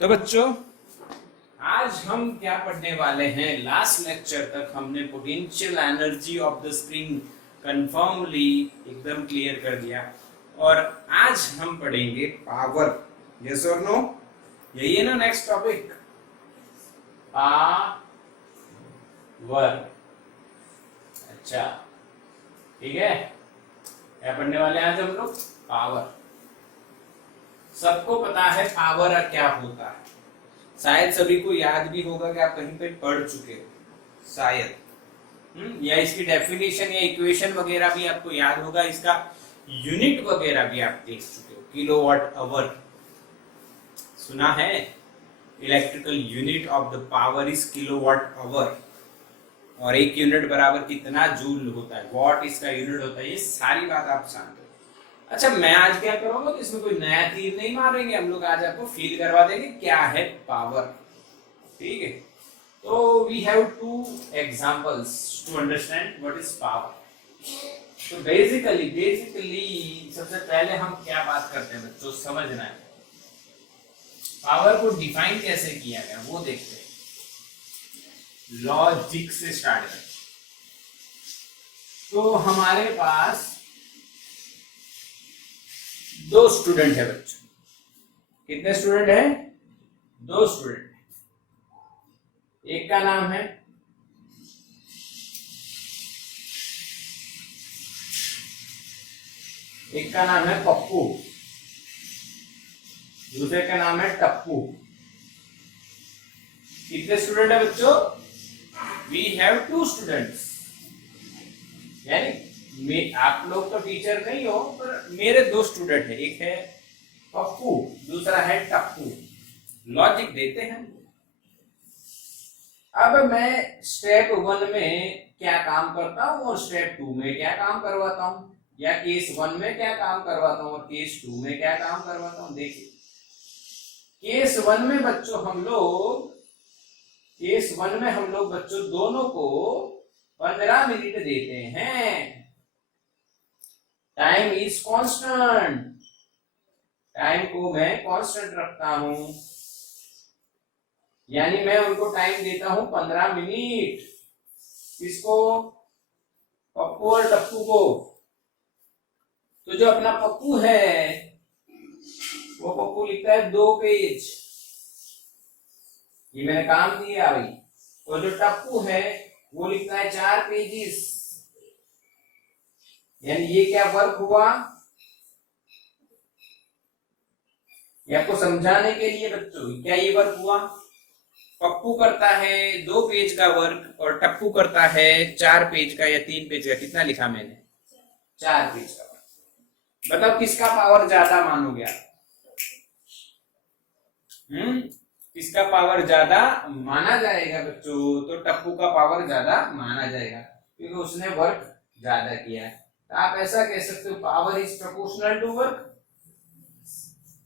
तो बच्चों, आज हम क्या पढ़ने वाले हैं। लास्ट लेक्चर तक हमने potential energy of the spring कंफर्मली एकदम क्लियर कर दिया और आज हम पढ़ेंगे पावर। यस और नो? यही है ना नेक्स्ट टॉपिक, पावर। अच्छा, ठीक है। क्या पढ़ने वाले हैं आज हम लोग? पावर। सबको पता है पावर क्या होता है, शायद सभी को याद भी होगा कि आप कहीं पे पढ़ चुके हो शायद। या इसकी डेफिनेशन या इक्वेशन वगैरह भी आपको याद होगा, इसका यूनिट वगैरह भी आप देख चुके हो। किलोवाट आवर सुना है? Electrical unit of the power is kilowatt hour और एक यूनिट बराबर कितना जूल होता है, वॉट इसका यूनिट होता है। ये सारी बात आप जानते हो। अच्छा, मैं आज क्या करूंगा तो इसमें कोई नया तीर नहीं मारेंगे हम लोग, आज आपको फील करवा देंगे क्या है पावर। ठीक है, तो we have two examples to understand what is power. तो बेसिकली सबसे पहले हम क्या बात करते हैं बच्चों, समझना है पावर को डिफाइन कैसे किया गया वो देखते हैं। लॉजिक से स्टार्ट करते हैं। तो हमारे पास दो स्टूडेंट है बच्चों। कितने स्टूडेंट हैं? दो स्टूडेंट। एक का नाम है पप्पू, दूसरे का नाम है टप्पू। कितने स्टूडेंट है बच्चों? We have two students. यानी आप लोग तो टीचर नहीं हो, पर मेरे दो स्टूडेंट है, एक है पप्पू, दूसरा है टप्पू। लॉजिक देते हैं। अब मैं स्टेप 1 में क्या काम करता हूं और स्टेप 2 में क्या काम करवाता हूं, या केस 1 में क्या काम करवाता हूं और केस 2 में क्या काम करवाता हूं। देखिए, केस 1 में बच्चों हम लोग बच्चों दोनों को 15 मिनट देते हैं। टाइम इज कांस्टेंट, टाइम को मैं कांस्टेंट रखता हूं, यानी मैं उनको टाइम देता हूं 15 मिनट। किसको? पप्पू और टप्पू को। तो जो अपना पप्पू है वो पप्पू लिखता है 2 पेज, ये मैंने काम दिया भाई। और जो टप्पू है वो लिखता है 4 पेजेस। यानी ये क्या वर्क हुआ, ये आपको समझाने के लिए बच्चों, क्या ये वर्क हुआ? पप्पू करता है 2 पेज का वर्क और टप्पू करता है 4 पेज का या 3 पेज का। कितना लिखा मैंने? 4 पेज का वर्क। बताओ किसका पावर ज्यादा मानोगे आप? किसका पावर ज्यादा माना जाएगा बच्चों? तो टप्पू का पावर ज्यादा माना जाएगा क्योंकि उसने वर्क ज्यादा किया है। तो आप ऐसा कह सकते हो, power is proportional to work.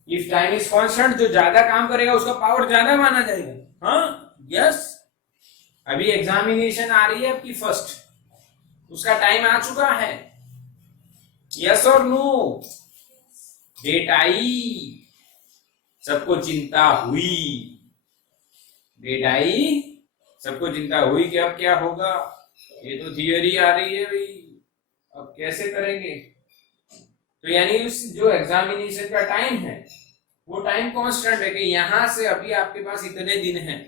If time is constant, जो ज्यादा काम करेगा उसका पावर ज्यादा माना जाएगा। हाँ, यस। अभी एग्जामिनेशन आ रही है आपकी फर्स्ट, उसका टाइम आ चुका है। यस और नो? डेट आई, सबको चिंता हुई। डेट आई, सबको चिंता हुई कि अब क्या होगा। ये तो थियरी आ रही है भाई, अब कैसे करेंगे। तो यानी उस जो एग्जामिनेशन का टाइम है वो टाइम कांस्टेंट है कि यहां से अभी आपके पास इतने दिन हैं,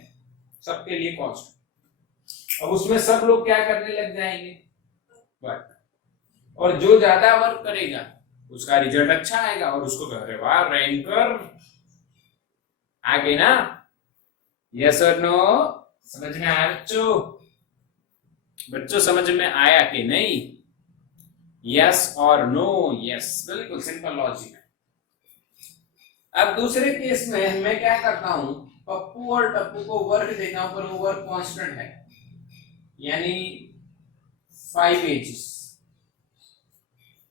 सबके लिए कांस्टेंट। अब उसमें सब लोग क्या करने लग जाएंगे? वर्क। और जो ज्यादा वर्क करेगा उसका रिजल्ट अच्छा आएगा और उसको कह रहे वाह रैंकर आगे ना। यस और नो? समझ में आया बच्चों? बच्चों समझ में आया कि नहीं? यस और नो? यस, बिल्कुल सिंपल लॉजिक है। अब दूसरे केस में मैं क्या करता हूं, पप्पू और टप्पू को वर्क देता हूं, पर वो वर्क कांस्टेंट है, यानी 5 पेजेस।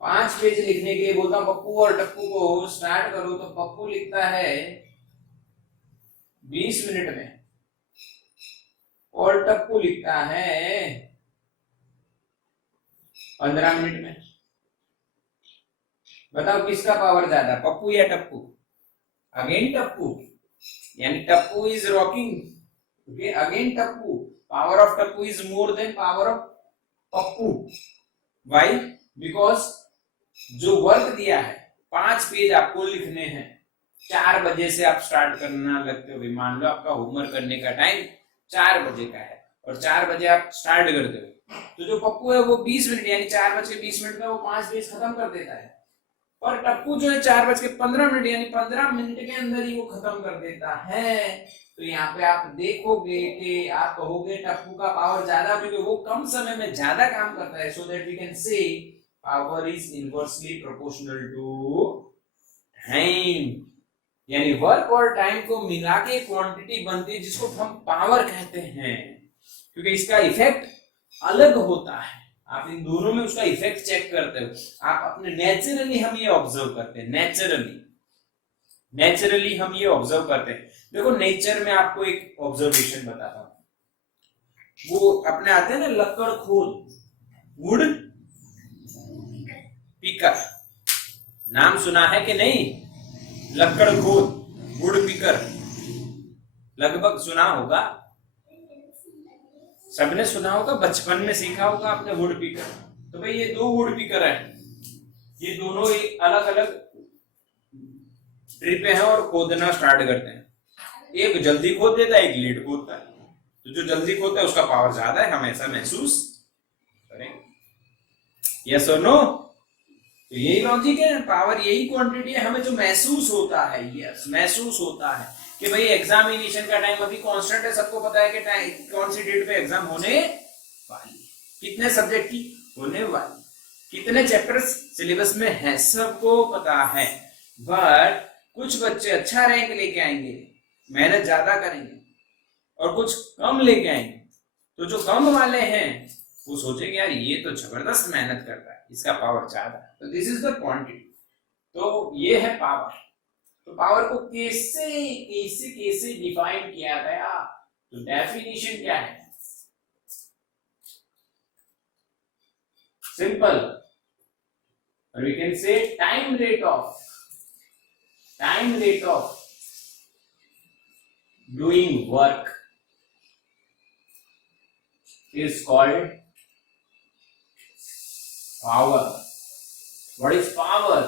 5 पेज लिखने के लिए बोलता हूं पप्पू और टप्पू को स्टार्ट करो, तो पप्पू लिखता है 20 मिनट में और टप्पू लिखता है 15 मिनट में। बताओ किसका पावर ज्यादा, पप्पू या टप्पू? अगेन टप्पू। यानी Tappu is rocking, okay, again Tappu, power of Tappu is more than power of Pappu. Why? Because जो वर्क दिया है 5 पेज आपको लिखने हैं, 4 बजे से आप स्टार्ट करना लगते हो। मान लो आपका होमवर्क करने का टाइम 4 बजे का है और 4 बजे आप स्टार्ट करते हो, तो जो पप्पू है वो 20 मिनट यानी 4:20 में वो 5 पेज खत्म कर देता है, और टप्पू जो है 4:15 यानी 15 मिनट के अंदर ही वो खत्म कर देता है। तो यहाँ पे आप देखोगे कि आप कहोगे टप्पू का पावर ज्यादा, क्योंकि वो कम समय में ज्यादा काम करता है। So that we can say power is inversely proportional to time, यानी वर्क और टाइम को मिला के क्वांटिटी बनती है जिसको हम पावर कहते हैं, क्योंकि इसका इफेक्ट अलग होता है। आप इन दोनों में उसका इफेक्ट चेक करते हो, आप अपने नेचुरली हम ये ऑब्जर्व करते हैं, नेचुरली हम ये ऑब्जर्व करते हैं। देखो नेचर में आपको एक ऑब्जर्वेशन बताता हूं, वो अपने आते हैं ना लकड़ खोद, वुड पिकर, नाम सुना है कि नहीं? लकड़ खोद, वुड पिकर, लगभग सुना होगा, सबने सुना होगा, बचपन में सीखा होगा आपने वुड पिकर। तो भाई ये 2 वुड पिकर है, ये दोनों एक अलग अलग ट्री पे हैं और खोदना स्टार्ट करते हैं। एक जल्दी खोद देता है, एक लेट खोदता है। तो जो जल्दी खोदता है उसका पावर ज्यादा है, हम ऐसा महसूस करेंगे। यस और नो? तो यही लॉजिक है, पावर यही क्वांटिटी है, हमें जो महसूस होता है। यस, महसूस होता है कि भाई एग्जामिनेशन का टाइम अभी कांस्टेंट है, सबको पता है कि कौन सी डेट पे एग्जाम होने वाली, कितने सब्जेक्ट की होने वाली, कितने चैप्टर्स सिलेबस में है, सबको पता है। बट कुछ बच्चे अच्छा रैंक लेके आएंगे, मेहनत ज्यादा करेंगे, और कुछ कम लेके आएंगे। तो जो कम वाले हैं वो सोचेंगे यार ये तो जबरदस्त मेहनत करता है, इसका पावर ज्यादा है। तो दिस इज द क्वांटिटी। तो ये है पावर। तो पावर को कैसे कैसे कैसे डिफाइन किया गया? तो डेफिनेशन क्या है? सिंपल, और we can say time rate of doing work is called power. What is power?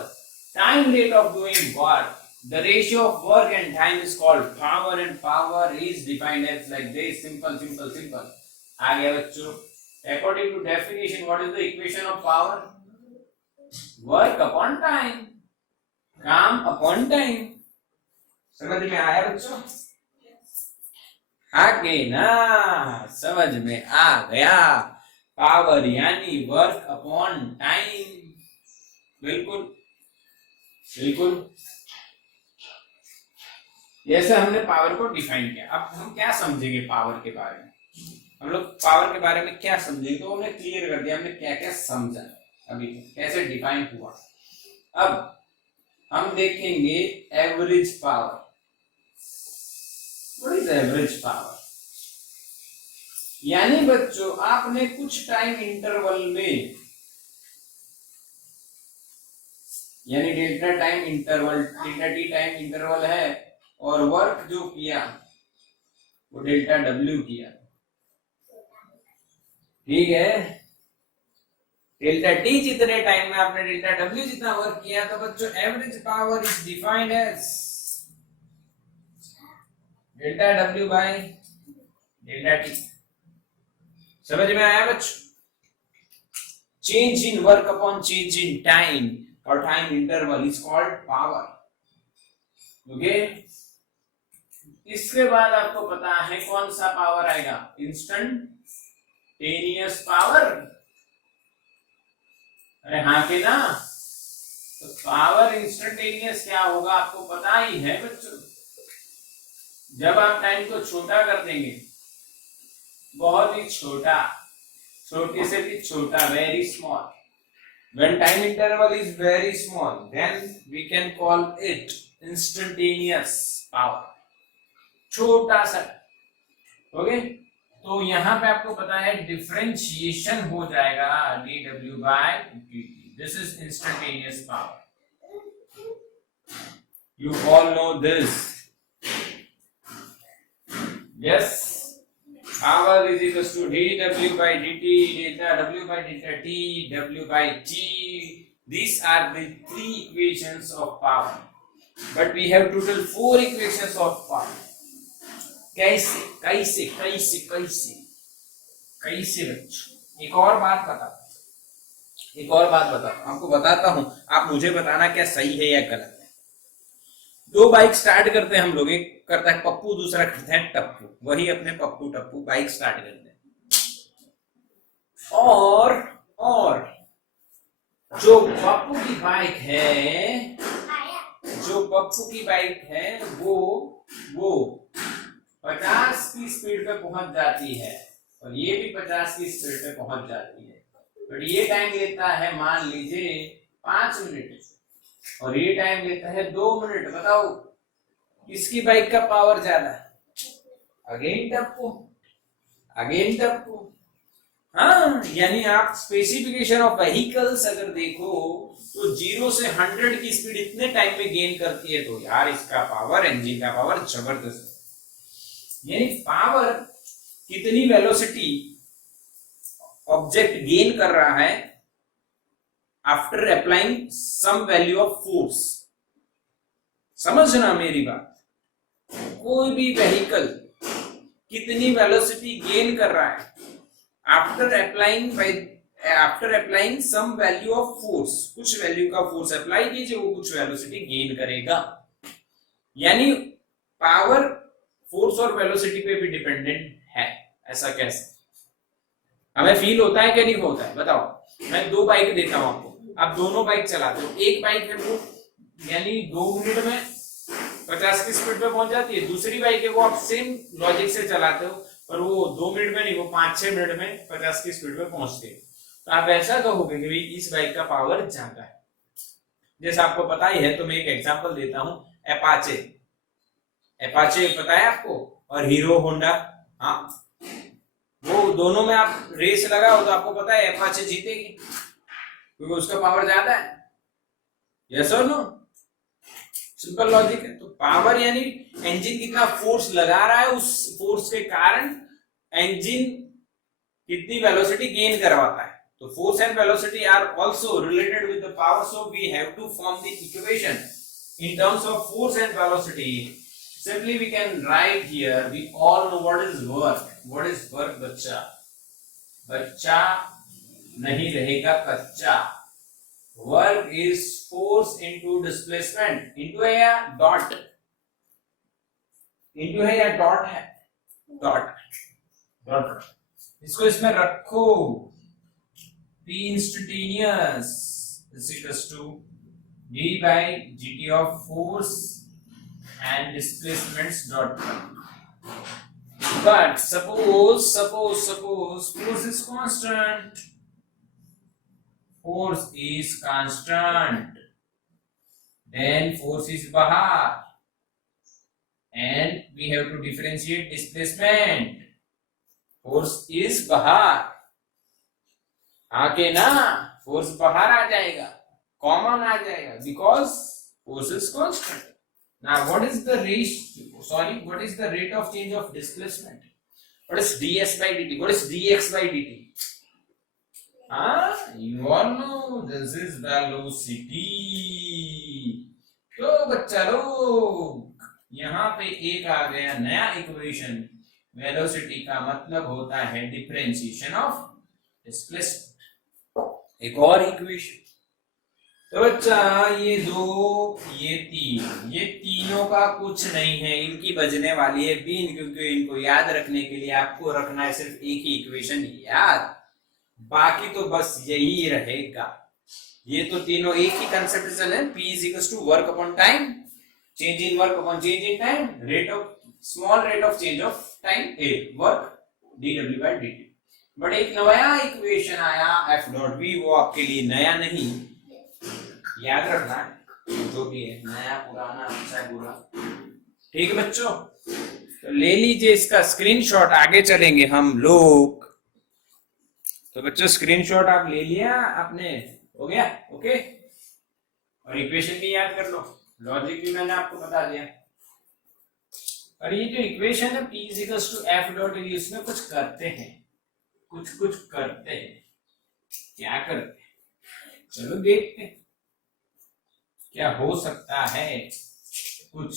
Time rate of doing work. The ratio of work and time is called power, and power is defined as like this. Simple. आगे बच्चों, according to definition, what is the equation of power? Work upon time. काम upon time. समझ में आया बच्चों? आगे ना, समझ में आ गया। पावर यानी वर्क अपॉन टाइम। बिल्कुल। जैसे हमने पावर को डिफाइन किया, अब हम क्या समझेंगे पावर के बारे में? हम लोग पावर के बारे में क्या समझेंगे? तो हमने क्लियर कर दिया हमने क्या क्या समझा, अभी कैसे डिफाइन हुआ। अब हम देखेंगे average power. What is average power? यानी बच्चों आपने कुछ टाइम इंटरवल में, यानी delta time interval, delta T time interval है, और वर्क जो किया वो डेल्टा डब्ल्यू किया, ठीक है? डेल्टा टी जितने टाइम में आपने डेल्टा डब्ल्यू जितना वर्क किया, तो बच्चों average power is defined as delta W by delta T. समझ में आया बच्चों? Change in work upon change in time और time interval is called power. Okay, इसके बाद आपको पता है कौन सा पावर आएगा? Instantaneous power. अरे हाँ के ना? तो पावर इंस्टेंटेनियस क्या होगा आपको पता ही है बच्चों। जब आप टाइम को छोटा कर देंगे, बहुत ही छोटा, छोटे से भी छोटा, very small, when time interval is very small, then we can call it instantaneous power, छोटा सा। ओके, तो यहां पे आपको पता है डिफरेंशिएशन हो जाएगा dw by dt. This is instantaneous power. You all know this. Yes, power is equals to dw by dt, delta w by delta t, w by t. These are the three equations of power, but we have total 4 equations of power. कैसे कैसे कैसे कैसे कैसे बच्चों, एक और बात बताता आपको बताता हूं, आप मुझे बताना क्या सही है या गलत है। 2 बाइक स्टार्ट करते हैं हम लोग, एक करता है पप्पू, दूसरा करता है टप्पू, वही अपने पप्पू टप्पू बाइक स्टार्ट करते हैं। और जो पप्पू की बाइक है वो 50 की स्पीड पे पहुंच जाती है, और ये भी 50 की स्पीड पे पहुंच जाती है, बट ये टाइम लेता है मान लीजिए 5 मिनट, और ये टाइम लेता है 2 मिनट। बताओ किसकी बाइक का पावर ज्यादा है? अगेन टप्पू। हाँ, यानी आप स्पेसिफिकेशन ऑफ व्हीकल्स अगर देखो तो 0 से 100 की स्पीड इतने टाइम में गेन करती है, तो यार इसका पावर, इंजन का पावर जबरदस्त। यानी पावर कितनी वेलोसिटी ऑब्जेक्ट गेन कर रहा है after applying some value of force. समझना मेरी बात, कोई भी व्हीकल कितनी वेलोसिटी गेन कर रहा है after applying some value of force, कुछ वैल्यू का फोर्स अप्लाई कीजिए, वो कुछ वेलोसिटी गेन करेगा। यानी पावर फोर्स और वेलोसिटी पे भी डिपेंडेंट है, ऐसा कैसे? हमें फील होता है कि नहीं होता है? बताओ। मैं 2 बाइक देता हूं आपको, आप दोनों बाइक चलाते हो। एक बाइक है वो यानी 2 मिनट में 50 की स्पीड पे पहुंच जाती है, दूसरी बाइक है वो आप सेम लॉजिक से चलाते हो, पर वो 2 मिनट में नहीं, वो 5-6 मिनट में 50 की स्पीड पे पहुंचते हैं। तो आप ऐसा कहोगे कि भाई इस बाइक का पावर ज्यादा है। जैसे आपको पता ही है, तो मैं एक एग्जांपल देता हूं, एपाचे पता है आपको, और हीरो होंडा। हाँ, वो दोनों में आप रेस लगाओ तो आपको पता है एपाचे जीतेगी, क्योंकि उसका पावर ज्यादा है। यस और नो? सिंपल लॉजिक है। तो पावर यानी इंजन कितना फोर्स लगा रहा है, उस फोर्स के कारण इंजन कितनी वेलोसिटी गेन करवाता है। तो force and velocity are also related with the power, so we have to form the equation in terms of force and velocity. Simply we can write here, we all know what is work. What is work बच्चा? बच्चा नहीं रहेगा कच्चा। Work is force into displacement, into है या dot? into है या dot है? dot। इसको इसमें रखो, P instantaneous is equals to d by dt of force and displacements dot. But suppose force is constant. Force is constant. Then force is bahar, and we have to differentiate displacement. Force is bahar. आके ना force बाहर आ जाएगा, common आ जाएगा, because force is constant. Now what is the rate of change of displacement? What is ds by dt? What is dx by dt? You all know this is velocity. तो बच्चा लोग यहाँ पे एक आ गया नया इक्वेशन। वेलोसिटी का मतलब होता है डिफरेंशिएशन ऑफ डिस्प्लेसमेंट। एक और इक्वेशन, तो बच्चा ये 2 ये 3, ये तीनों का कुछ नहीं है, इनकी बजने वाली है बीन, क्योंकि इनको याद रखने के लिए आपको रखना है सिर्फ एक ही इक्वेशन याद, बाकी तो बस यही रहेगा। ये तो तीनों एक ही कंसेप्ट चल है। P is equals to work upon time, change in work upon change in time, small rate of change of time A, work dw by dt। But एक नया इक्वेशन आया F डॉट V, वो आपके लिए नया नहीं, याद रखना जो भी है, नया पुराना अच्छा बुरा। ठीक है बच्चों, तो ले लीजिए इसका स्क्रीनशॉट, आगे चलेंगे हम लोग। तो बच्चों स्क्रीनशॉट आप ले लिया आपने, हो गया? ओके, और इक्वेशन भी याद कर लो, लॉजिक भी मैंने आपको बता दिया। और ये जो इक्वेशन है P equals to F dot V, इसमें कुछ करते हैं, कुछ करते हैं। क्या करते हैं, चलो देखते हैं क्या हो सकता है। कुछ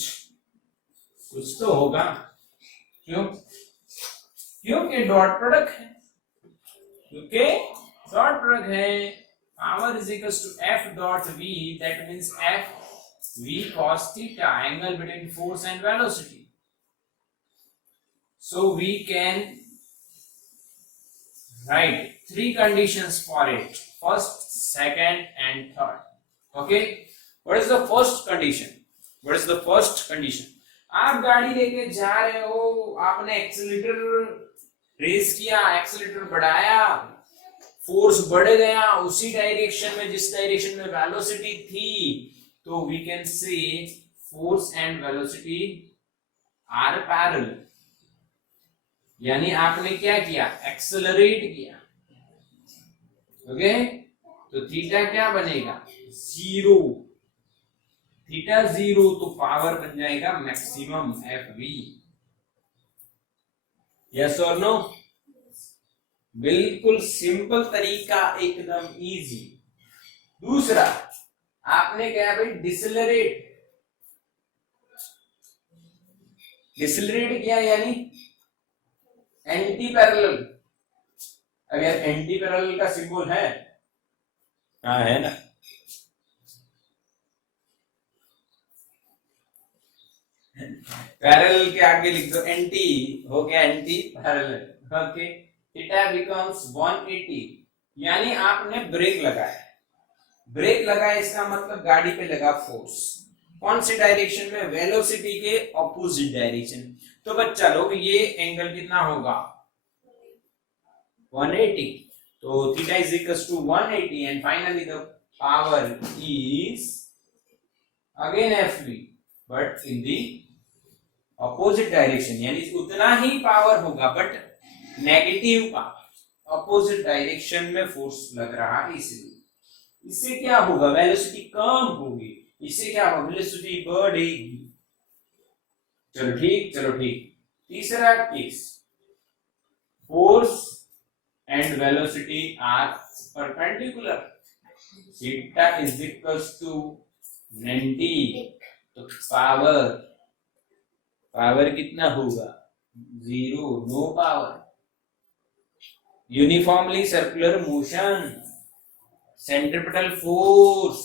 तो होगा। क्योंकि डॉट प्रोडक्ट है, power is equals to F dot V, that means F V cos theta, angle between force and velocity. So we can write three conditions for it: first, second, and third. Okay. What is the first condition? आप गाड़ी लेके जा रहे हो, आपने accelerator race किया, accelerator बढ़ाया, force बढ़ गया उसी डायरेक्शन में जिस डायरेक्शन में वेलोसिटी थी, तो we can say force and velocity are parallel. यानी आपने क्या किया, एक्सेलरेट किया। ओके, तो थीटा क्या बनेगा, 0। थीटा 0, तो पावर बन जाएगा मैक्सिमम FV। यस और नो? बिल्कुल सिंपल तरीका, एकदम इजी। दूसरा, आपने क्या भाई, डिसलरेट किया, यानी एंटी पैरेलल। अगर एंटी पैरेलल का सिंबल है, हाँ है ना, पैरेलल के आगे लिख दो एंटी, हो गया anti parallel. Okay, theta becomes 180, यानी आपने ब्रेक लगाया, इसका मतलब गाड़ी पे लगा फोर्स। कौन सी डायरेक्शन में, वेलोसिटी के ऑपोजिट डायरेक्शन। तो बच्चा लोग ये एंगल कितना होगा, 180। तो theta is equals to 180 and finally the power is again FV but in the opposite direction, यानी उतना ही पावर होगा but negative power, opposite direction में फोर्स लग रहा है इसलिए। इससे क्या होगा, वेलोसिटी कम होगी, इससे क्या होगा, वेलोसिटी बढ़ेगी। चलो ठीक। तीसरा case, force and velocity are perpendicular, theta is equals to 90, तो पावर कितना होगा, 0, no power. Uniformly circular motion, centripetal force,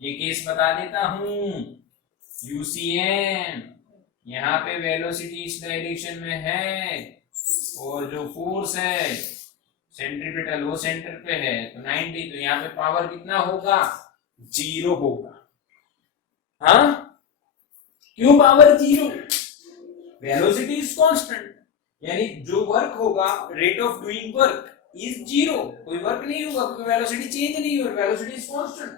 ये केस बता देता हूं, UCM, यहाँ पे वेलोसिटी इस डायरेक्शन में है और जो फोर्स है सेंट्रिपेटल वो सेंटर पे है, तो 90, तो यहाँ पे पावर कितना होगा, 0 होगा। हाँ, क्यों पावर 0, वेलोसिटी इज कांस्टेंट, यानी जो वर्क होगा, rate of doing work is 0, कोई वर्क नहीं होगा क्योंकि वेलोसिटी चेंज नहीं हो रही, वेलोसिटी इज कांस्टेंट,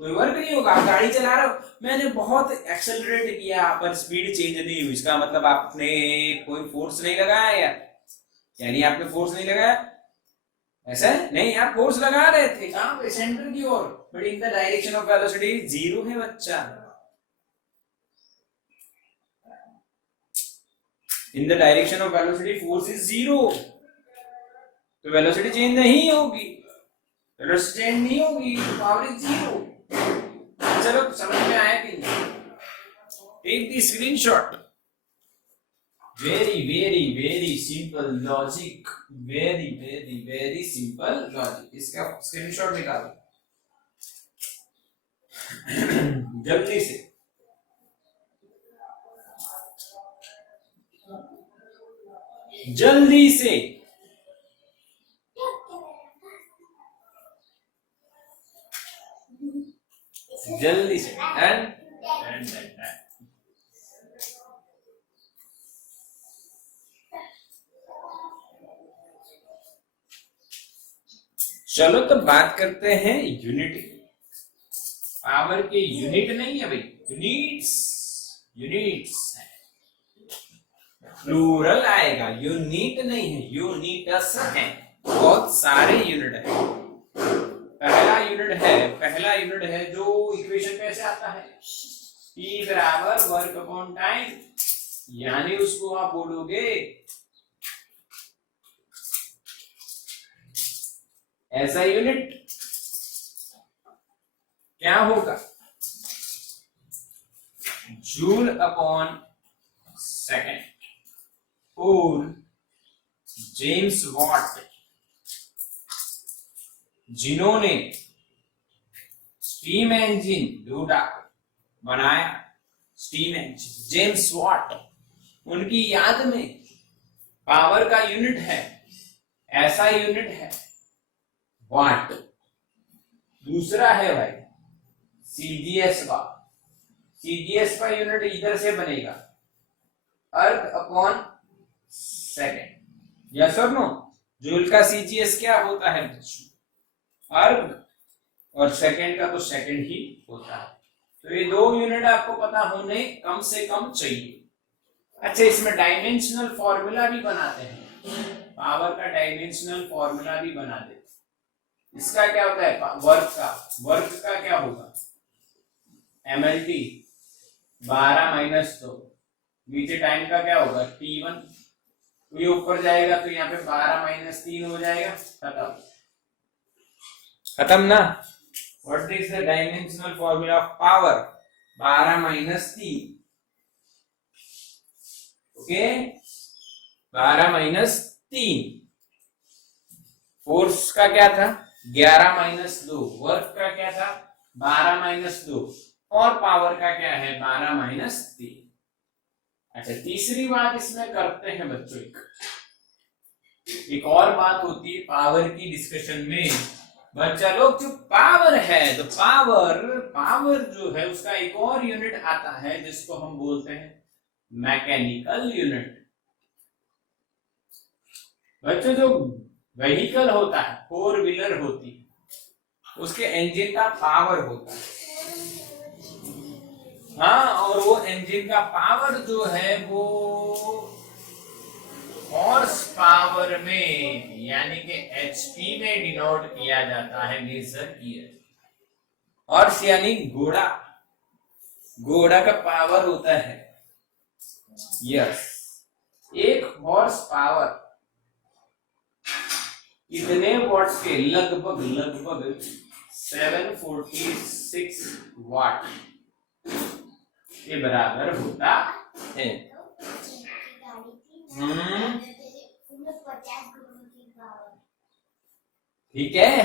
कोई वर्क नहीं होगा। आप गाड़ी चला रहे हो, मैंने बहुत एक्सेलरेट किया पर स्पीड चेंज नहीं हुई, इसका मतलब आपने कोई फोर्स नहीं लगाया, यानी आपने फोर्स नहीं लगाया, ऐसा नहीं, आप फोर्स लगा रहे थे कहां पे, सेंटर की ओर, but in the direction of velocity 0 है बच्चा, in the direction of velocity force is 0, तो वेलोसिटी चेंज नहीं होगी, पावर इज 0। चलो समझ में आया कि नहीं? Take the screenshot, very simple logic, very simple logic, इसका स्क्रीनशॉट निकालो जल्दी से। जल्दी से एंड चलो तो बात करते हैं यूनिट की। पावर के यूनिट नहीं है भाई, यूनिट्स है, प्लूरल आएगा, यूनिट नहीं है, यूनिटस है, बहुत सारे यूनिट है। पहला यूनिट है जो इक्वेशन कैसे आता है, P बराबर वर्क अपॉन टाइम, यानी उसको आप बोलोगे ऐसा यूनिट क्या होगा, जूल अपॉन सेकेंड। और जेम्स वॉट जिन्होंने स्टीम इंजन ढूंढा बनाया, स्टीम इंजन, जेम्स वॉट, उनकी याद में पावर का यूनिट है, ऐसा यूनिट है वाट। दूसरा है भाई सीजीएस का, सीजीएस का यूनिट इधर से बनेगा अर्थ अपॉन सेकेंड। यस और नो? जूल का सीजीएस क्या होता है बच्चों? अर्थ, और सेकेंड का तो सेकेंड ही होता है। तो ये दो यूनिट आपको पता होने कम से कम चाहिए। अच्छा, इसमें डायमेंशनल फॉर्मूला भी बनाते हैं, पावर का डायमेंशनल फॉर्मूला भी बना देते। इसका क्या होता है? वर्क का क्या होगा? MLT 12 - 2, नीचे टाइम का क्या होगा? T1। तो ये ऊपर जाएगा तो यहाँ पे 12 - 3 हो जाएगा, खत्म ना। What is the dimensional formula of power? 12 - 3। Okay, 12 - 3। Force का क्या था? 11 - 2। वर्क का क्या था? 12 - 2। और पावर का क्या है? 12 - 3। अच्छा, तीसरी बात इसमें करते हैं बच्चों, एक और बात होती है पावर की डिस्कशन में बच्चा लोग, जो पावर है, तो पावर जो है उसका एक और यूनिट आता है जिसको हम बोलते हैं मैकेनिकल यूनिट। बच्चों, जो व्हीकल होता है, 4 व्हीलर होती है, उसके इंजन का पावर होता है। हाँ, और वो इंजन का पावर जो है वो हॉर्स पावर में यानी कि HP में डिनोट किया जाता है, मेजर किया। हॉर्स यानी घोड़ा, घोड़ा का पावर होता है। यस, एक हॉर्स पावर कितने वॉट के? लगभग 746 वाट के बराबर होता है। ठीक है,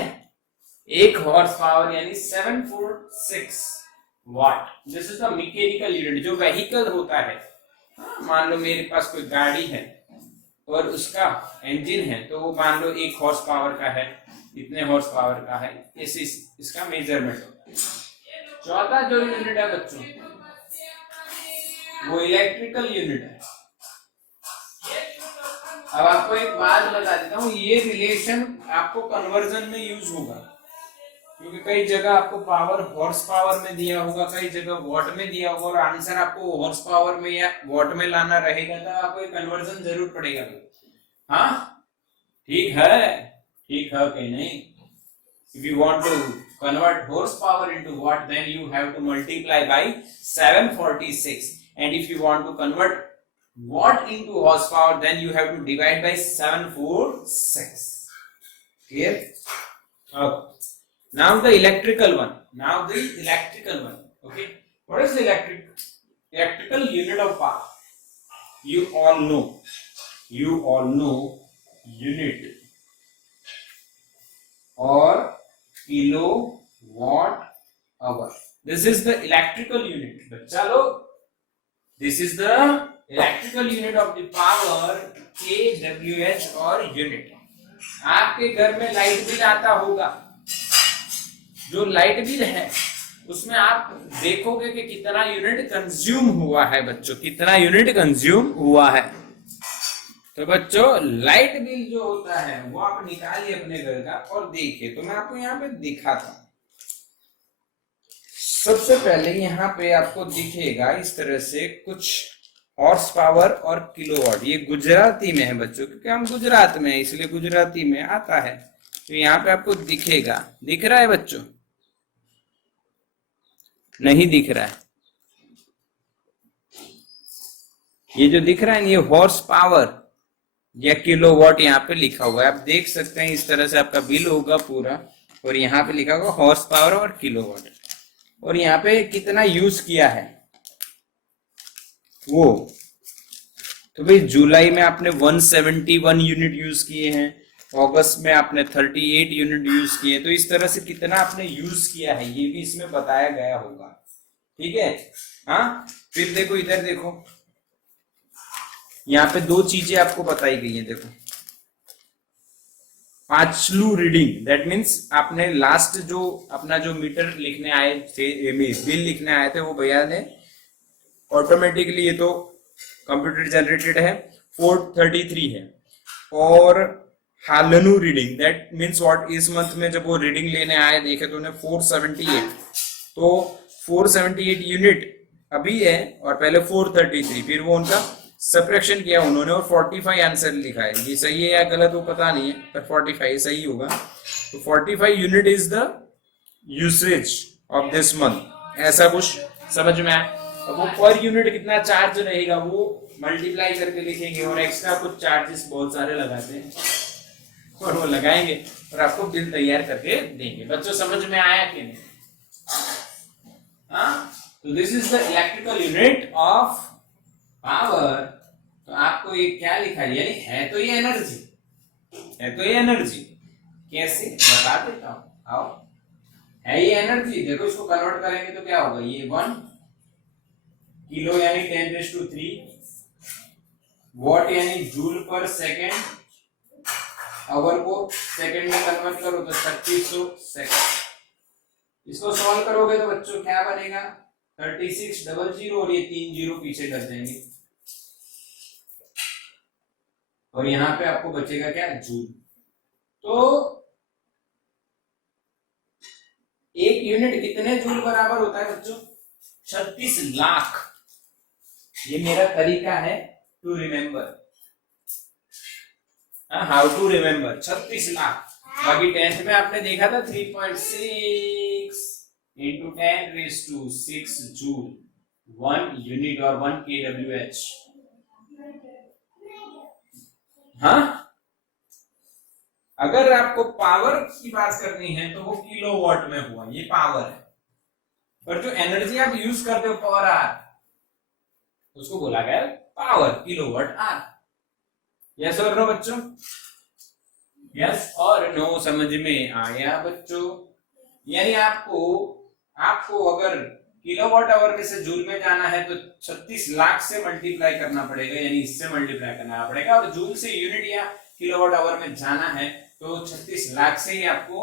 एक हॉर्स पावर यानी 746 watt. This is the mechanical unit. जो व्हीकल होता है, मान लो मेरे पास कोई गाड़ी है और उसका इंजन है, तो वो मान लो 1 हॉर्स पावर का है, इतने हॉर्स पावर का है, इसका मेजरमेंट होता है। चौथा जो यूनिट है बच्चों, वो इलेक्ट्रिकल यूनिट है। अब आपको एक बात बता देता हूँ, ये रिलेशन आपको कन्वर्जन में यूज होगा, क्योंकि कई जगह आपको पावर हॉर्स पावर में दिया होगा, कई जगह वॉट में दिया होगा, और आंसर आपको हॉर्स पावर में या वॉट में लाना रहेगा, तो आपको एक कन्वर्जन जरूर पड़ेगा। हाँ, ठीक है कि नहीं? If you want to convert horsepower into watt, then you have to multiply by 746, and if you want to convert watt into horsepower, then you have to divide by 746. Clear? Okay. Now the electrical one. Okay. What is the electrical unit of power? You all know unit or kilowatt hour. This is the electrical unit. बच्चा लोग, this is the electrical unit of the power, kWh और unit. आपके घर में light bill आता होगा, जो light bill है उसमें आप देखोगे कि कितना यूनिट कंज्यूम हुआ है बच्चों, कितना यूनिट कंज्यूम हुआ है। तो बच्चों, लाइट बिल जो होता है वो आप निकालिए अपने घर का और देखिए। तो मैं आपको यहाँ पे दिखाता हूँ। सबसे पहले यहाँ पे आपको दिखेगा इस तरह से कुछ हॉर्स पावर और किलोवाट। ये गुजराती में है बच्चों, क्योंकि हम गुजरात में है इसलिए गुजराती में आता है। तो यहाँ पे आपको दिखेगा, दिख रहा है बच्चों? नहीं दिख रहा है? ये जो दिख रहा है ना, ये हॉर्स पावर या किलोवाट यहाँ पे लिखा हुआ है। आप देख सकते हैं इस तरह से आपका बिल होगा पूरा, और यहाँ पे लिखा होगा हॉर्स पावर और किलोवाट, और यहाँ पे कितना यूज किया है वो। तो भाई जुलाई में आपने 171 यूनिट यूज किए हैं, अगस्त में आपने 38 यूनिट यूज किए, तो इस तरह से कितना आपने यूज किया है ये भी इसमें बताया गया होगा। ठीक है, हाँ। फिर देखो इधर देखो, यहाँ पे दो चीजें आपको बताई गई है। देखो, पांचलू रीडिंग, दैट मीन्स आपने लास्ट जो अपना जो मीटर लिखने आए थे, बिल लिखने आए थे, वो भैया ने ऑटोमेटिकली, ये तो कंप्यूटर जनरेटेड है, 433 है। और हालनू रीडिंग, दैट मीन्स व्हाट, इस मंथ में जब वो रीडिंग लेने आए देखे तो उन्हें 478, तो 478 यूनिट अभी है और पहले 433, फिर वो उनका सब्ट्रैक्शन किया उन्होंने और 45 आंसर लिखा है। ये सही है या गलत वो पता नहीं है, पर 45 सही होगा। तो 45 unit is the usage of this month, ऐसा कुछ समझ में आया। अब वो पर यूनिट कितना चार्ज रहेगा वो मल्टीप्लाई करके लिखेंगे, और एक्स्ट्रा कुछ चार्जेस बहुत सारे लगाते हैं और वो लगाएंगे और आपको बिल तैयार करके देंगे। बच्चों समझ में आया कि नहीं? हाँ, तो this is the electrical unit of power. तो आपको ये क्या लिखा है, यानी है तो ये एनर्जी, है तो ये एनर्जी। कैसे बता देता हूं, आओ। है ये एनर्जी, देखो इसको कन्वर्ट करेंगे तो क्या होगा, ये 1 किलो यानी 10⁻³ वॉट यानी जूल पर सेकेंड, आवर को सेकंड में कन्वर्ट करो तो 3600 सेकंड। इसको सॉल्व करोगे तो बच्चों क्या बनेगा, 3600 और ये 3 जीरो पीछे कर देंगे, और यहां पे आपको बचेगा क्या, जूल। तो एक यूनिट कितने जूल बराबर होता है बच्चों, 36 लाख। ये मेरा तरीका है to remember, how to remember, 36 lakh. बाकी 10th में आपने देखा था 3.6 into 10⁻⁶ जूल, 1 यूनिट और 1 kWh। हाँ, अगर आपको पावर की बात करनी है तो वो किलोवाट में हुआ, ये पावर है। पर जो एनर्जी आप यूज करते हो पर आवर, उसको बोला गया पावर, किलोवाट आवर। यस और नो बच्चों, यस और नो, समझ में आया बच्चों? यानी आपको अगर किलोवाट आवर में से जूल में जाना है तो 36 लाख से मल्टीप्लाई करना पड़ेगा, यानी इससे मल्टीप्लाई करना पड़ेगा। और जूल से यूनिट या किलोवाट आवर में जाना है तो 36 लाख से ही आपको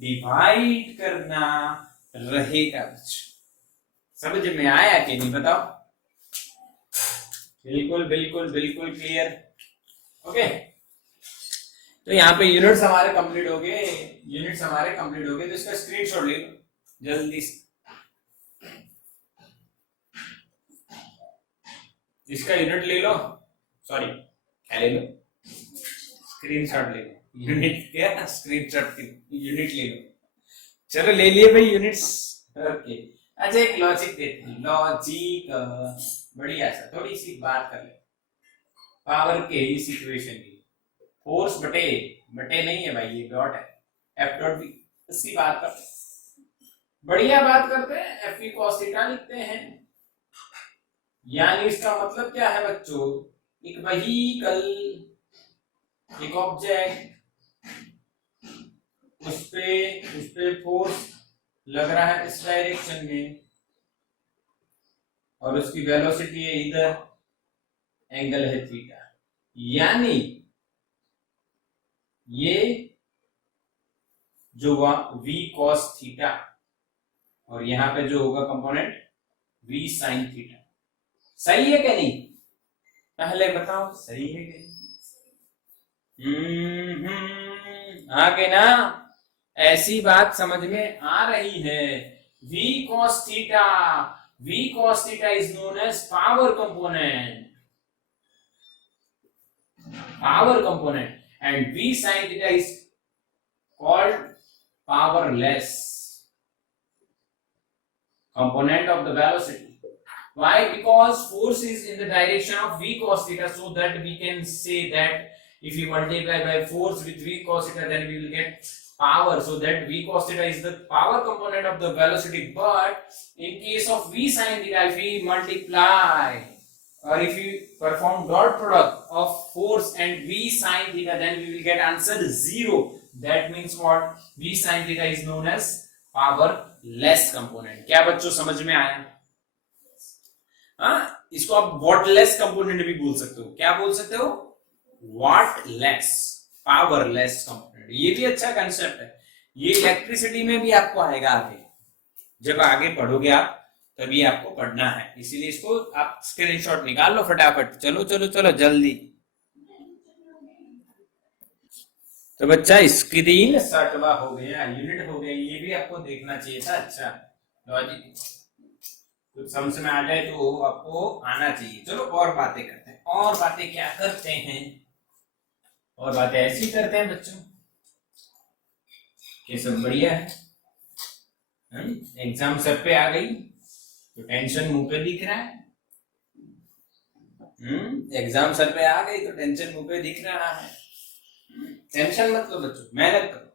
डिवाइड करना रहेगा बच्चों। समझ में आया कि नहीं, बताओ? बिल्कुल बिल्कुल बिल्कुल क्लियर। ओके, तो यहाँ पे यूनिट्स हमारे कंप्लीट हो गए, तो इसका स्क्रीनशॉट ले लो जल्दी से। इसका यूनिट ले लो, सॉरी क्या ले लो, स्क्रीनशॉट ले लो। यूनिट क्या, स्क्रीनशॉट यूनिट ले लो। चलो ले लिए भाई यूनिट्स। ओके, अच्छा एक लॉजिक देते हैं, लॉजिक बढ़िया सा, थोड़ी सी बात कर ले पावर के इस इक्वेशन की। फोर्स बटे नहीं है भाई, ये डॉट है, एफ डॉट बी, इसकी बात करते हैं, बढ़िया बात करते हैं। एफ ई कॉस थीटा लिखते हैं, यानी इसका मतलब क्या है बच्चों, एक व्हीकल, एक ऑब्जेक्ट, उस पे फोर्स लग रहा है इस डायरेक्शन में, और उसकी वेलोसिटी है इधर, एंगल है थीटा, यानी ये जो v cos थीटा, और यहां पे जो होगा कंपोनेंट v sin थीटा। सही है क्या नहीं, पहले बताओ सही है क्या? आगे ना, ऐसी बात समझ में आ रही है। v cos theta is known as power component, and v sin theta is called powerless component of the velocity. Why? Because force is in the direction of v cos theta, so that we can say that if we multiply by force with v cos theta, then we will get power. So that v cos theta is the power component of the velocity. But in case of v sin theta, if we multiply or if we perform dot product of force and v sin theta, then we will get answer 0. That means what? v sin theta is known as power less component. क्या बच्चों समझ में आया? इसको आप what less component भी बोल सकते हो. क्या बोल सकते हो? What less, power less component. ये भी अच्छा कंसेप्ट है. ये इलेक्ट्रिसिटी में भी आपको आएगा आगे. जब आगे पढ़ोगे आप तभी आपको पढ़ना है, इसीलिए इसको आप स्क्रीनशॉट निकाल लो फटाफट. चलो चलो चलो जल्दी. तो बच्चा स्क्रीन शॉटवा हो गया, यूनिट हो गया. ये भी आपको देखना चाहिए था. अच्छा लॉजिक कुछ समझ में आ जाए तो आपको आना चाहिए. चलो और बातें करते हैं. और बातें क्या करते हैं? और बातें ऐसी करते हैं बच्चों ये सब बढ़िया है. एग्जाम सर पे आ गई तो टेंशन मुंह पे दिख रहा है. एग्जाम सर पे आ गई तो टेंशन मुंह पे दिख रहा है. टेंशन मत लो बच्चों, मेहनत करो.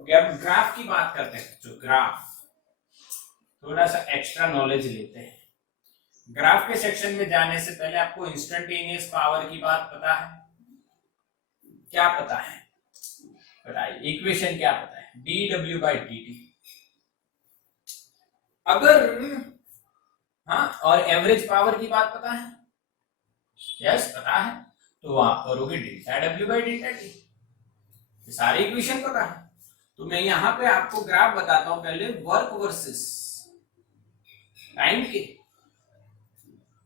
ओके, अब ग्राफ की बात करते हैं बच्चों. ग्राफ थोड़ा सा एक्स्ट्रा नॉलेज लेते हैं. ग्राफ के सेक्शन में जाने से पहले आपको इंस्टेंटेनियस पावर की बात पता है? क्या पता है बताइए. इक्वेशन क्या पता है? dw by dt. अगर और एवरेज पावर की बात पता है? यस पता है. तो आप करोगे delta w by delta t. सारी इक्वेशन पता है. तो मैं यहां पे आपको ग्राफ बताता हूं. पहले वर्क वर्सेस टाइम के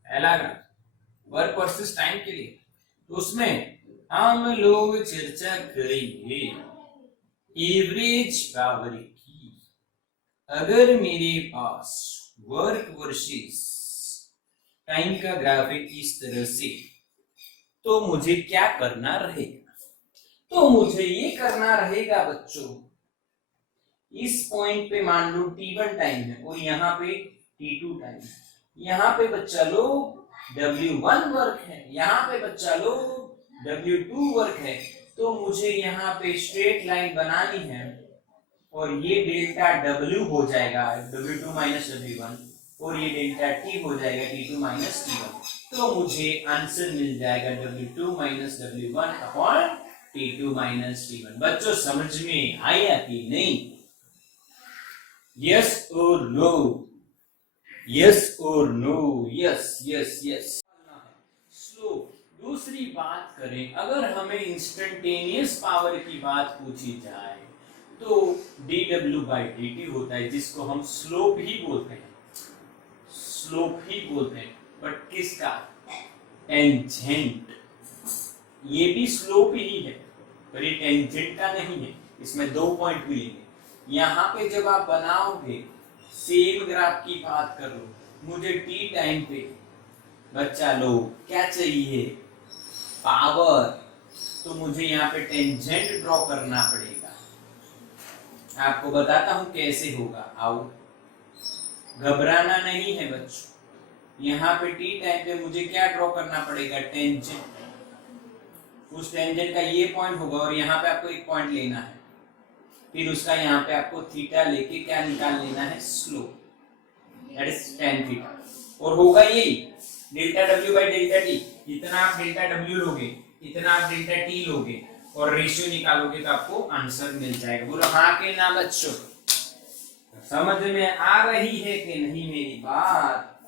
पहला ग्राफ वर्क वर्सेस टाइम के लिए. तो उसमें हम लोग चर्चा करेंगे एवरेज पावर की. अगर मेरे पास वर्क वर्सेस टाइम का ग्राफ है इस तरह से, तो मुझे क्या करना रहेगा? तो मुझे ये करना रहेगा बच्चों, इस पॉइंट पे मान लो t1 टाइम है और यहाँ पे t2 टाइम है. यहाँ पे बच्चा लो w1 वर्क है, यहाँ पे बच्चा लो w2 वर्क है. तो मुझे यहाँ पे स्ट्रेट लाइन बनानी है और ये डेल्टा w हो जाएगा w2 माइनस w1 और ये डेल्टा t हो जाएगा t2 माइनस t1. तो मुझे आंसर मिल जाएगा w2 minus w1 upon t2 minus t1. बच्चों समझ में आया कि नहीं? यस और नो, यस और no, yes yes yes. Slow. दूसरी बात करें, अगर हमें इंस्टेंटेनियस पावर की बात पूछी जाए तो dw by dt होता है, जिसको हम स्लोप ही बोलते हैं. स्लोप ही बोलते हैं. बट किसका? टेंजेंट. ये भी स्लोप ही है पर ये टेंजेंट का नहीं है. इसमें दो पॉइंट मिलेंगे. यहाँ पे जब आप बनाओगे सेम ग्राफ की बात करो, मुझे t टाइम पे बच्चा लो क्या चाहिए? पावर. तो मुझे यहाँ पे टेंजेंट ड्रॉ करना पड़ेगा. आपको बताता हूं कैसे होगा. आओ, घबराना नहीं है बच्चों. यहाँ पे t टाइम पे मुझे क्या ड्रॉ करना पड़ेगा? टेंजेंट. उस टेंजेंट का ये पॉइंट होगा और यहाँ पे आपको एक पॉइंट लेना है. फिर उसका यहाँ पे आपको थीटा लेके क्या निकाल लेना है? Slope. That is tan theta. और होगा यही delta w by delta t. इतना आप डेल्टा w लोगे, इतना आप डेल्टा t लोगे और रेशियो निकालोगे तो आपको आंसर मिल जाएगा. बोलो हाँ के ना बच्चों? समझ में आ रही है कि नहीं मेरी बात?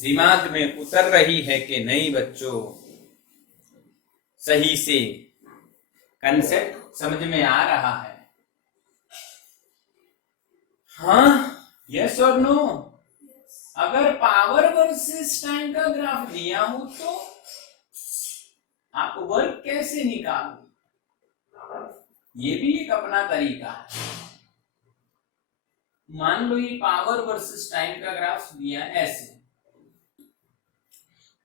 दिमाग में उतर रही है कि नहीं बच्चों? सही से कंसेप्ट समझ में आ रहा है? हाँ, यस और नो? अगर पावर वर्सेस टाइम का ग्राफ दिया हो तो आप वर्क कैसे निकालोगे? ये भी एक अपना तरीका है. मान लो ये पावर वर्सेस टाइम का ग्राफ दिया ऐसे,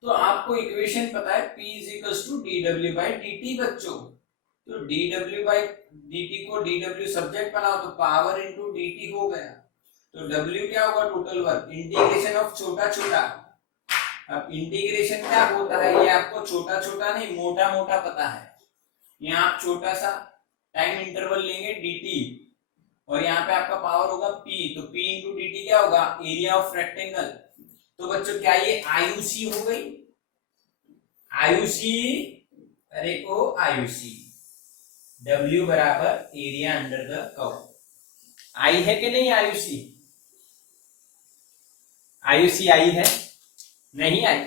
तो आपको इक्वेशन पता है P is to dw by dt बच्चों. तो dw by dt को dw सब्जेक्ट बनाओ तो पावर इंटू dt हो गया. तो W क्या होगा टोटल वर्क, इंटीग्रेशन ऑफ छोटा छोटा। अब इंटीग्रेशन क्या होता है ये आपको छोटा छोटा नहीं मोटा मोटा पता है। यहाँ आप छोटा सा टाइम इंटरवल लेंगे dt और यहाँ पे आपका पावर होगा P, तो P इंटू dt क्या होगा, एरिया ऑफ रेक्टेंगल। तो बच्चों क्या ये आयुषी हो गई, आयुषी, अरे को आयुषी। W बराबर एरिया अंडर द कर्व, आई है कि नहीं आयुषी, आयुषी आई है, नहीं आई,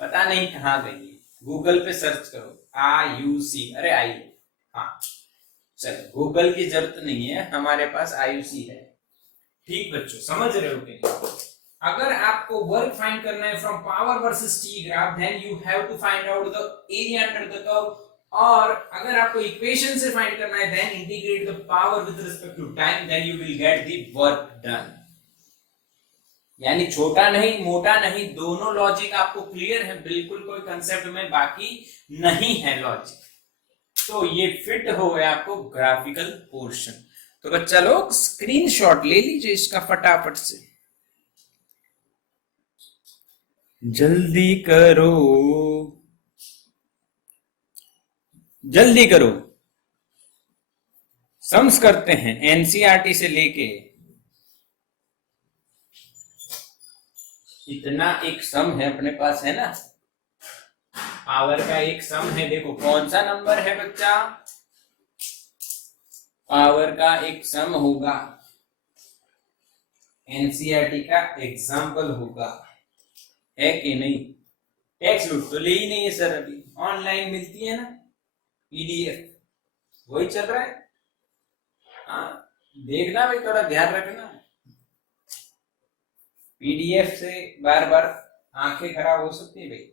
पता नहीं कहां गई, गूगल पे सर्च करो आयुषी, अरे आई, हाँ चलो गूगल की जरूरत नहीं है, हमारे पास आयुषी है। ठीक बच्चों, समझ रहे हो कि अगर आपको वर्क फाइंड करना है from power versus T graph, then you have to find out the area under the curve, और अगर आपको इक्वेशन से फाइंड करना है then integrate the power with respect to time, then you will get the work done. यानी छोटा नहीं मोटा नहीं, दोनों लॉजिक आपको क्लियर है, बिल्कुल कोई कंसेप्ट में बाकी नहीं है लॉजिक। तो ये फिट हो गया आपको ग्राफिकल पोर्शन। तो बच्चा लोग स्क्रीनशॉट ले लीजिए इसका फटाफट से, जल्दी करो जल्दी करो। सम्स करते हैं एनसीईआरटी से लेके, इतना एक सम है अपने पास है ना, पावर का एक सम है। देखो कौन सा नंबर है बच्चा, पावर का एक सम होगा, एनसीईआरटी का एग्जाम्पल होगा, है कि नहीं। टेक्स्ट बुक तो ले ही नहीं है सर, अभी ऑनलाइन मिलती है ना पीडीएफ, वही चल रहा है। हाँ देखना भाई, थोड़ा ध्यान रखना, पीडीएफ से बार बार आंखें खराब हो सकती है भाई,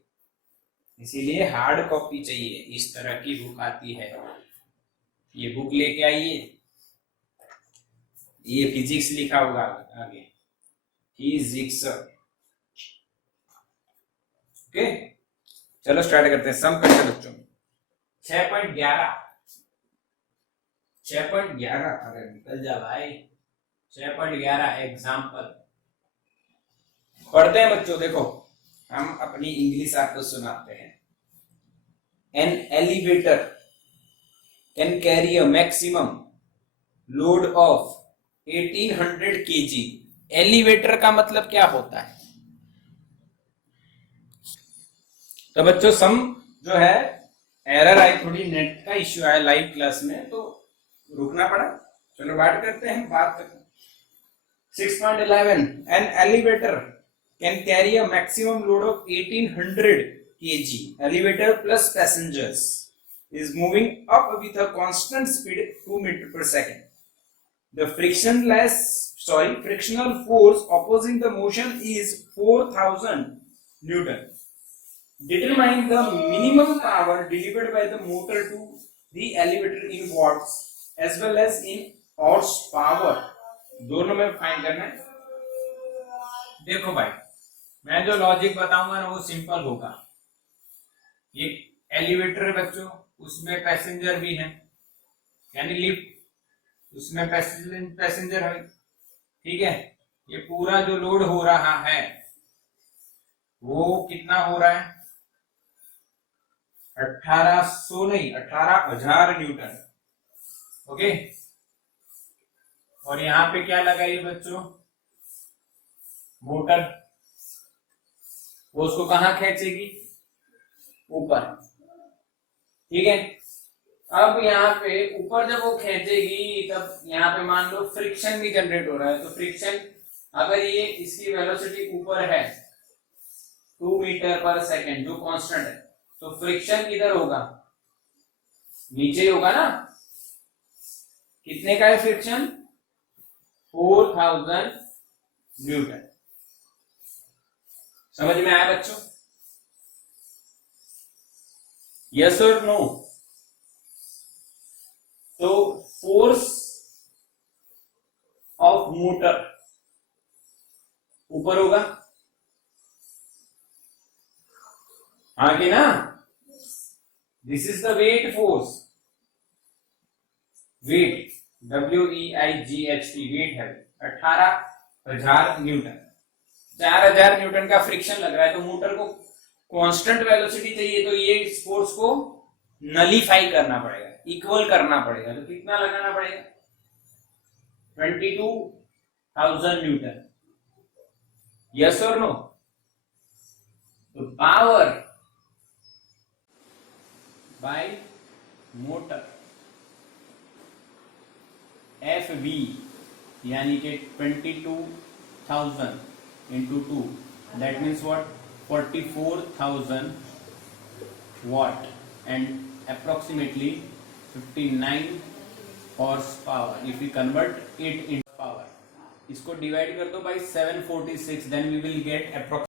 इसीलिए हार्ड कॉपी चाहिए। इस तरह की बुक आती है, ये बुक लेके आइए, ये फिजिक्स लिखा होगा आगे, फिजिक्स। ओके चलो स्टार्ट करते हैं, सम करते हैं बच्चों। 6.11 6.11, अरे निकल जा भाई, 6.11 एग्जाम्पल पढ़ते हैं बच्चों। देखो हम अपनी इंग्लिश आपको सुनाते हैं। An elevator can carry a maximum load of 1800 kg। Elevator का मतलब क्या होता है, तो बच्चों सम जो है, एरर आई, थोड़ी नेट का इश्यू आया लाइव क्लास में तो रुकना पड़ा। चलो बात करते हैं, बात करते हैं। 6.11 an elevator can carry a maximum load of 1800 kg. Elevator plus passengers is moving up with a constant speed 2 meter per second. The frictional force opposing the motion is 4000 Newton. Determine the minimum power delivered by the motor to the elevator in watts as well as in horsepower. दोनों में find करना है। देखो भाई, मैं जो logic बताऊंगा ना वो सिंपल होगा। ये एलिवेटर है बच्चों, उसमें पैसेंजर भी है, यानी लिफ्ट, उसमें पैसेंजर है, ठीक है। ये पूरा जो लोड हो रहा है वो कितना हो रहा है, 1800 नहीं 18,000 न्यूटन। ओके, और यहां पे क्या लगाइए बच्चों, मोटर, वो उसको कहां खींचेगी, ऊपर, ठीक है। अब यहाँ पे ऊपर जब वो खींचेगी तब यहाँ पे मान लो फ्रिक्शन भी जनरेट हो रहा है, तो फ्रिक्शन अगर ये इसकी वेलोसिटी ऊपर है 2 मीटर पर सेकेंड जो कांस्टेंट है, तो फ्रिक्शन किधर होगा, नीचे होगा ना। कितने का है फ्रिक्शन, 4000 न्यूटन। समझ में आया बच्चों, यस और नो। तो फोर्स ऑफ मोटर ऊपर होगा, हाँ कि ना, this is the weight force, weight WEIGHT, weight है 18 4000 न्यूटन, 4000 न्यूटन का फ्रिक्शन लग रहा है, तो मोटर को कांस्टेंट वेलोसिटी चाहिए, तो ये फोर्स को नलीफाई करना पड़ेगा, इक्वल करना पड़ेगा। तो कितना लगाना पड़ेगा? 22,000 न्यूटन। यस और नो? तो power by motor F B यानी कि 22,000 into 2, that means what? 44,000 watt and approximately 59 horse power. If we convert it into power, इसको डिवाइड कर दो by 746, then we will get approximately